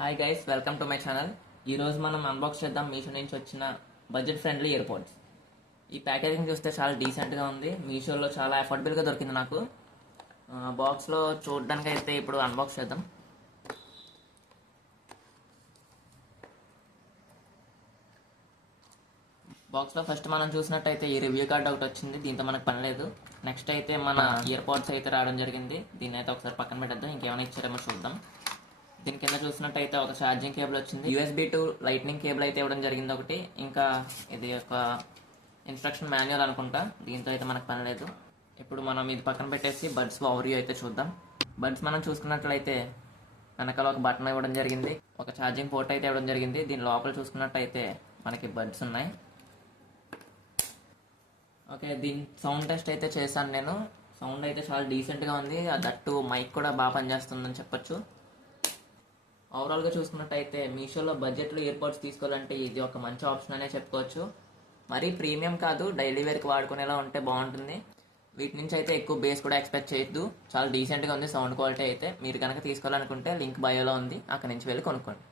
Hi guys, welcome to my channel. ఈరోజు మనం unbox చేద్దాం మీషో నుంచి వచ్చిన బడ్జెట్ ఫ్రెండ్లీ ఇయర్పోడ్స్. ఈ ప్యాకేజింగ్ చూస్తే చాలా డీసెంట్గా ఉంది. మీషోలో చాలా అఫోర్డబుల్గా దొరికింది నాకు. బాక్స్లో చూడడానికి అయితే ఇప్పుడు అన్బాక్స్ చేద్దాం. బాక్స్లో ఫస్ట్ మనం చూసినట్టయితే ఈ రివ్యూ కార్డ్ ఒకటి వచ్చింది. దీంతో మనకు పని లేదు. నెక్స్ట్ అయితే మన ఇయర్ పోడ్స్ అయితే రావడం జరిగింది. దీన్ని అయితే ఒకసారి పక్కన పెట్టేద్దాం, ఇంకేమైనా ఇచ్చారేమో చూద్దాం. దీని కింద చూసినట్టయితే ఒక ఛార్జింగ్ కేబుల్ వచ్చింది. USB టు లైట్నింగ్ కేబుల్ అయితే ఇవ్వడం జరిగింది ఒకటి. ఇంకా ఇది ఒక ఇన్స్ట్రక్షన్ మాన్యువల్ అనుకుంటా. దీంతో అయితే మనకు పని లేదు. ఇప్పుడు మనం ఇది పక్కన పెట్టేసి బడ్స్ ఓవర్వ్యూ అయితే చూద్దాం. బడ్స్ మనం చూసుకున్నట్లయితే వెనకాల ఒక బటన్ ఇవ్వడం జరిగింది, ఒక ఛార్జింగ్ పోర్ట్ అయితే ఇవ్వడం జరిగింది. దీని లోపల చూసుకున్నట్టయితే మనకి బడ్స్ ఉన్నాయి. ఓకే, దీని సౌండ్ టెస్ట్ అయితే చేశాను నేను. సౌండ్ అయితే చాలా డీసెంట్గా ఉంది. దట్టు మైక్ కూడా బాగా పనిచేస్తుందని చెప్పొచ్చు. ఓవరాల్గా చూసుకున్నట్టయితే మీషోలో బడ్జెట్లో ఇయర్పోడ్స్ తీసుకోవాలంటే ఇది ఒక మంచి ఆప్షన్ అనే చెప్పుకోవచ్చు. మరీ ప్రీమియం కాదు, డైలీ వేర్కి వాడుకునేలా ఉంటే బాగుంటుంది. వీటి నుంచి అయితే ఎక్కువ బేస్ కూడా ఎక్స్పెక్ట్ చేయొద్దు. చాలా డీసెంట్గా ఉంది సౌండ్ క్వాలిటీ అయితే. మీరు కనుక తీసుకోవాలనుకుంటే లింక్ బయోలో ఉంది, అక్కడి నుంచి వెళ్ళి కొనుక్కోండి.